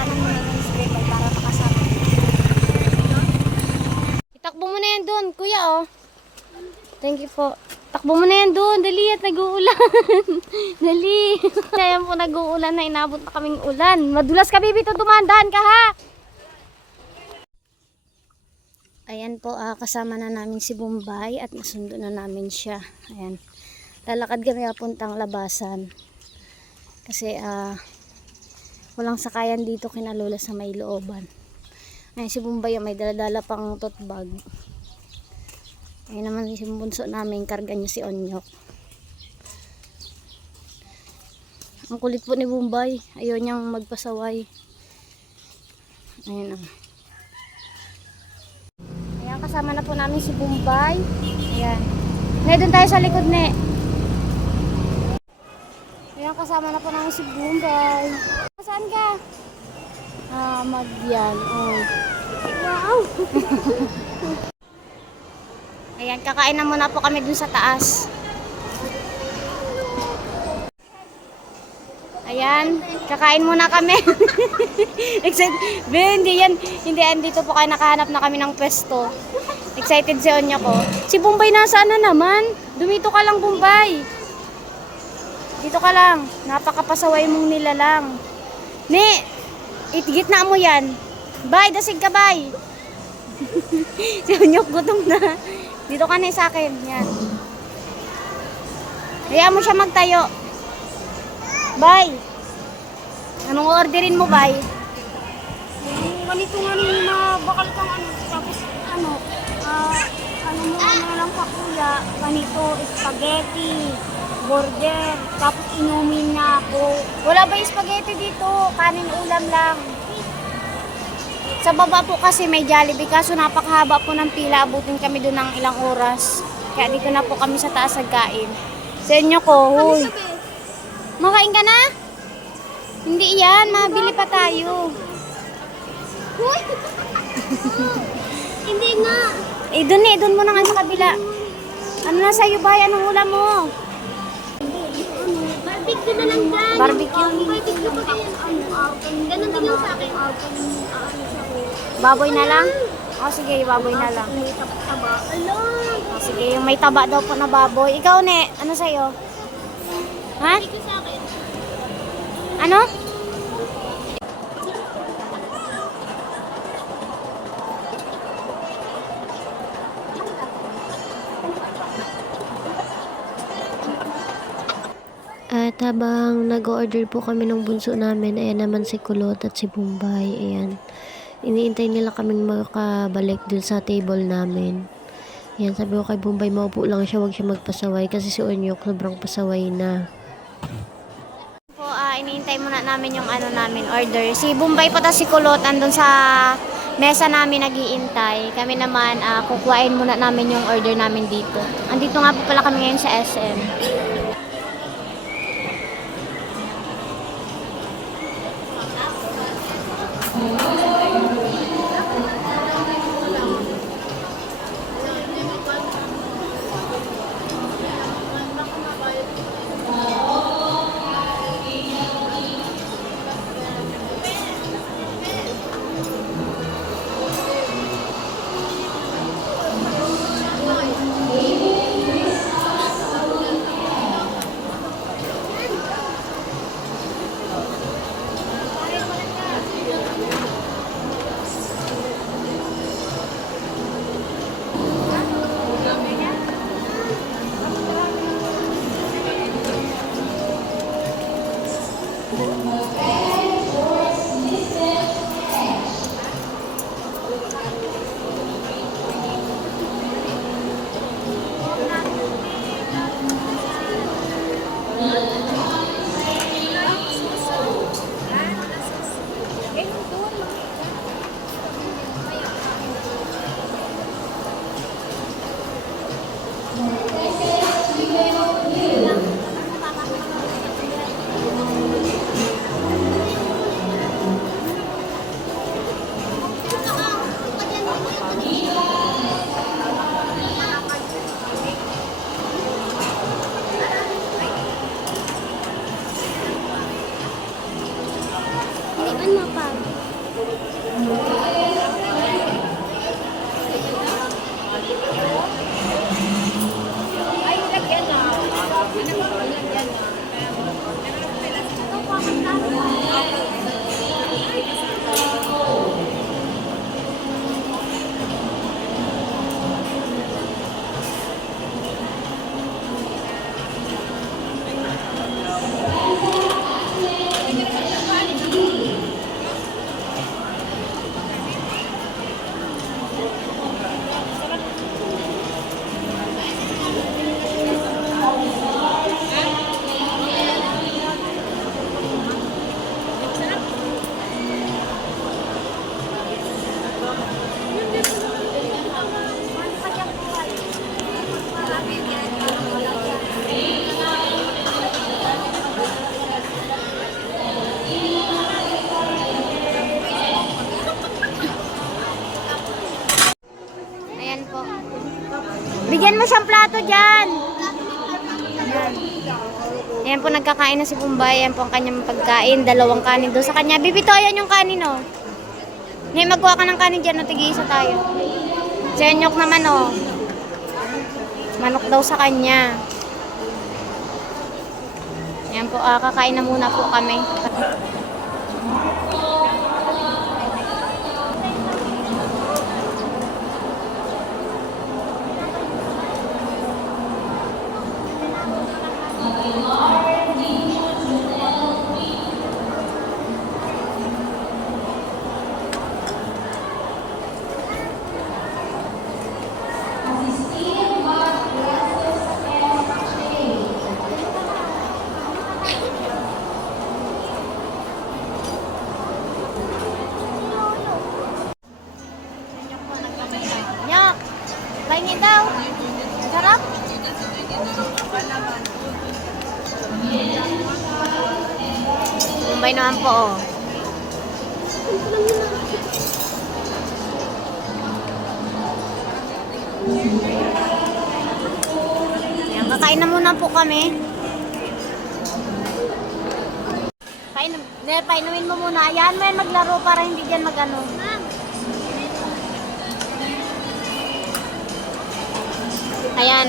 daanan mo na ng Sibubay para makasama. Itakbo mo na yan doon, kuya, oh. Thank you po. Takbo mo na yan doon, dali at nag-uulan. Dali. Ayan po, nag-uulan na, inabot na kaming ulan. Madulas ka, baby, to dumandahan ka, ha? Ayan po, kasama na namin si Bombay at nasundo na namin siya. Ayan. Lalakad kami papuntang labasan. Kasi, walang sakayan dito kina Lola sa may looban. Ayan si Bombay, may daladala pang tote bag. Ayan naman si bunso namin, karga niya si Onyok. Ang kulit po ni Bombay, ayaw niyang magpasaway. Ayan, ayan, kasama na po namin si Bombay. Ayan, doon tayo sa likod, ne. Ayan, kasama na po namin si Bombay. Saan ka? Magyan. Oh. Wow! Ayan, kakain na muna po kami dun sa taas. Ayan, kakain muna kami. Excited. Hindi yan. Hindi, dito po kayo nakahanap na kami ng pwesto. Excited si Onya ko. Si Bombay nasaan na naman? Dumito ka lang, Bombay. Dito ka lang. Napakapasaway mong nilalang. Ne, gitna mo yan. Bay, dasig ka, bay. Si Onyok gutom na. Dito ka na sa akin. Yan. Hayaan mo siya magtayo. Bay. Anong orderin mo, bay? Ganito nga na bakal kang ano. Tapos ano mo lang pa kuya. Ganito, spaghetti, burger. Tapos inumin na ako. Wala ba yung spaghetti dito? Kanin ulam lang. Sa baba po kasi may Jollibee, kaso napakahaba po ng pila. Abutin kami doon ng ilang oras. Kaya dito na po kami sa taas nagkain. Sa inyo ko, huy. Makain ka na? Hindi yan, mabili pa tayo. Huy! Hindi nga. Doon mo na nga sa kabila. Ano na sa'yo, bay? Anong ulam mo? Barbecue na lang dyan. Barbecue? Barbecue pa kayo. Ganun din yung sa akin. Baboy na lang? O sige, baboy na lang. May taba. Alon! O sige, yung may taba daw po na baboy. Ikaw, ne, ano sa'yo? Ha? Barbecue sa akin. Ano? At habang nag-order po kami ng bunso namin, ayan naman si Kulot at si Bombay. Ayan. Iniintay nila kaming makabalik dun sa table namin. Ayan, sabi ko kay Bombay, maupo lang siya, huwag siya magpasaway. Kasi si Onyok, sobrang pasaway na. Po, iniintay muna namin yung ano namin, order. Si Bombay pa ta si Kulot, andun sa mesa namin nag-iintay. Kami naman, kukuhain muna namin yung order namin dito. Andito nga po pala kami ngayon sa SM. Ano pa? Ayan po, nagkakain na si Bombay. Ayan po ang kanyang pagkain. 2 kanin doon sa kanya. Bibito, ayan yung kanin, oh. Ngayon, magkuha ka ng kanin dyan, no? Tig-isa tayo. Si Onyok naman, oh. Manok daw sa kanya. Ayan po, kakain na muna po kami. Nyok, pahingin daw. Sarap. Bombay naman po, oh. Ayan, kakain na muna po kami. Painumin mo muna. Ayan mo yan maglaro para hindi dyan mag-ano. Ayan.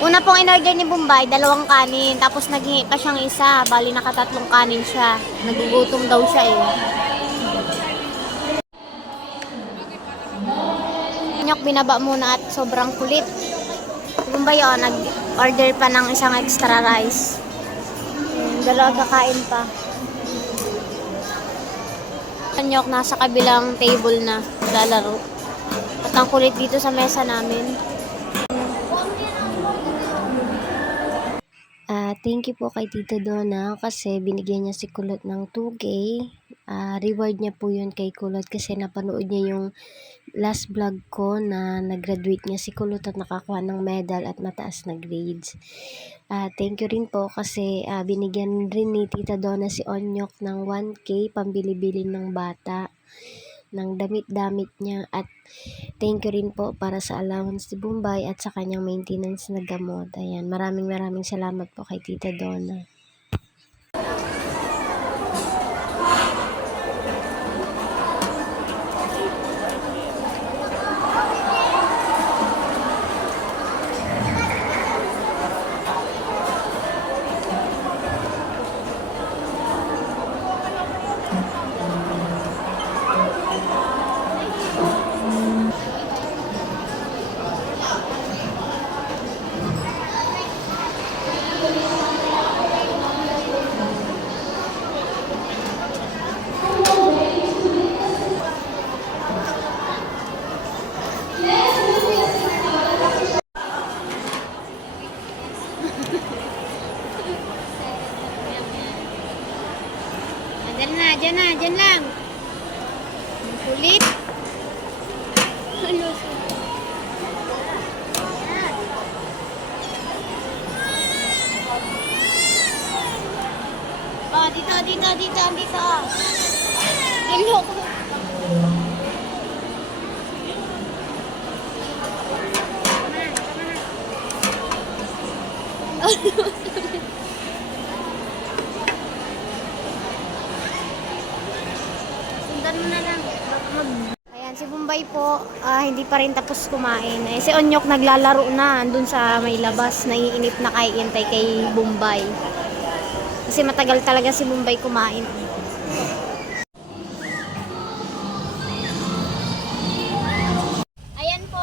Una pong in-order ni Bombay, 2 kanin. Tapos naghingi pa siyang isa. Bali naka-3 kanin siya. Nagugutom daw siya eh. Nyok, binaba muna at sobrang kulit. Si Bombay, oh, nag-order pa ng isang extra rice. Ayan, 2 kakain pa. Nyok, nasa kabilang table na lalaro. At ang kulit dito sa mesa namin. Thank you po kay Tita Donna kasi binigyan niya si Kulot ng 2K. Reward niya po yun kay Kulot kasi napanood niya yung last vlog ko na nag-graduate niya si Kulot at nakakuha ng medal at mataas na grades. Thank you rin po kasi binigyan rin ni Tita Donna si Onyok ng 1K pambili-bili ng bata ng damit-damit niya at thank you rin po para sa allowance ni Bombay at sa kanyang maintenance na gamot. Ayan, maraming salamat po kay Tita Donna. Dyan lang. Kulit. Oh, dito. Hello. Sundan mo na lang. Ayan, si Bombay po, hindi pa rin tapos kumain. Si Onyok naglalaro na, andun sa may labas, naiinip na kaiintay kay Bombay. Kasi matagal talaga si Bombay kumain. Ayan po,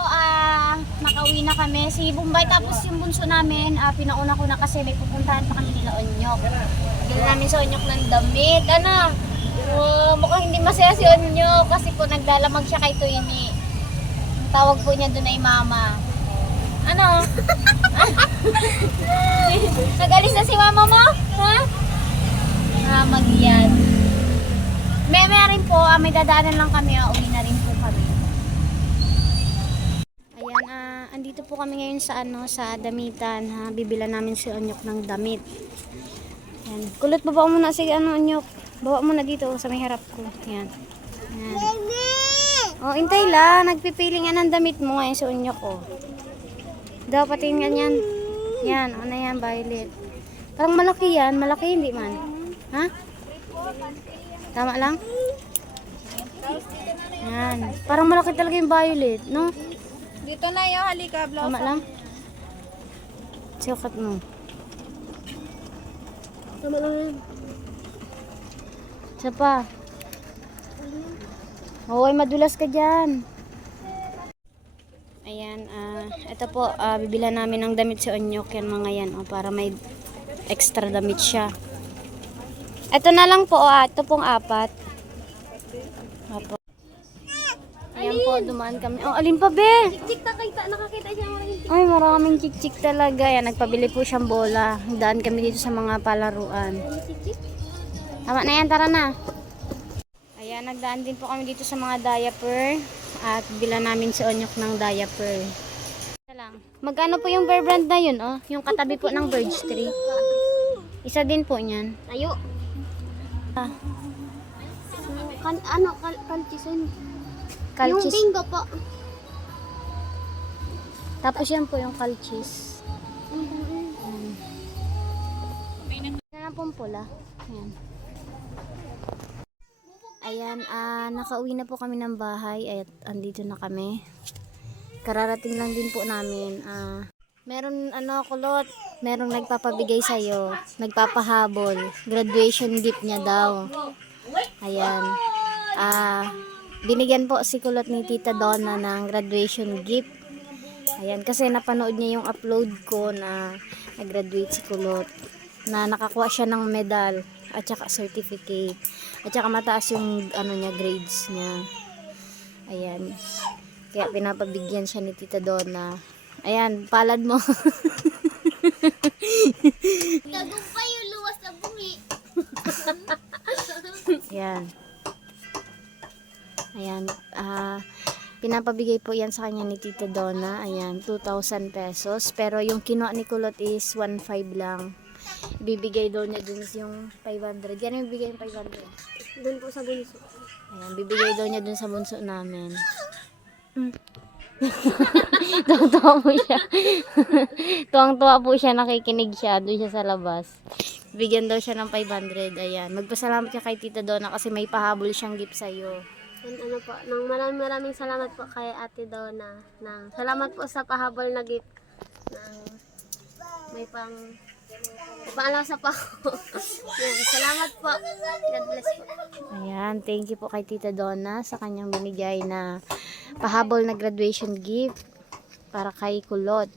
makauwi na kami. Si Bombay tapos yung bunso namin, pinauna ko na kasi may pupuntahan pa kami nila Onyok. Bigyan namin sa Onyok ng damit. Mukhang hindi masaya si Onyok kasi po naglalamag siya kay Tuini. Ang tawag po niya doon ay Mama. Ano? Nagalis na si Mama mo? Ha? Mag yan. May rin po, may dadaanan lang kami, uwi na rin po kami. Ayan, andito po kami ngayon sa damitan, bibila namin si Onyok ng damit. Ayan. Kulot, baba mo na si Onyok. Bawa mo na dito sa may harap ko. Ayan. Ayan. Oh, intay lang. Nagpipili nga ng damit mo ngayon si Onyok, oh. Dapat tingnan yan. Yan, ano yan, violet. Parang malaki yan. Malaki, hindi man. Ha? Tama lang? Yan. Parang malaki talaga yung violet, no? Dito na yung halika, Tama lang? Sukat mo. Tama lang yan. Isa pa. Hoy, madulas ka dyan. Ayan, ito po, bibilan namin ng damit si Onyok, yan mga yan, para may extra damit siya. Ito na lang po, ito pong 4. Apo. Ayan po, dumaan kami. Oh, alin pa, be? Chik, nakakita siya mo rin. Ay, maraming chik-chik talaga. Yan, nagpabili po siyang bola. Daan kami dito sa mga palaruan. Tama na yan, tara na. Ayan, nagdaan din po kami dito sa mga diaper. At bilan namin si Onyok ng diaper. Magkano po yung Bear Brand na yun, oh? Yung katabi po ng Birch Tree. Isa din po niyan. Tayo. Ah, Kalchisin. Calchis. bingo po. Tapos yan po yung Calchis. Yan na pong pula. Ayan. Ayan, nakauwi na po kami ng bahay at andito na kami. Kararating lang din po namin. Meron kulot, merong nagpapabigay sa'yo, nagpapahabol. Graduation gift niya daw. Ayan. Binigyan po si kulot ni Tita Donna ng graduation gift. Ayan, kasi napanood niya yung upload ko na nag-graduate si kulot. Na nakakuha siya ng medal at saka certificate. At saka mataas yung grades niya. Ayan. Kaya pinapabigyan siya ni Tita Donna. Ayan, palad mo. Tagumpay yung luwas na bungi. Ayan. Ayan. Pinapabigay po yan sa kanya ni Tita Donna. Ayan, 2,000 pesos. Pero yung kinuha ni Kulot is 1,500 lang. Bibigay daw niya dun yung 500. Yan yung bibigay yung 500. Doon po sa bunso. Ayan, bibigay daw niya dun sa bunso namin. Tuwang-tuwa po siya. Tuwang-tuwa po siya, nakikinig siya. Doon siya sa labas. Bigyan daw siya ng 500. Ayan. Magpasalamat ka kay Tita Donna kasi may pahabol siyang gift sa'yo. And po, maraming salamat po kay Ate Donna. Salamat po sa pahabol na gift. May paalaw sa pa ako. Yan, salamat po. God bless po. Ayan, thank you po kay Tita Donna sa kanyang binigay na pahabol na graduation gift para kay Kulot.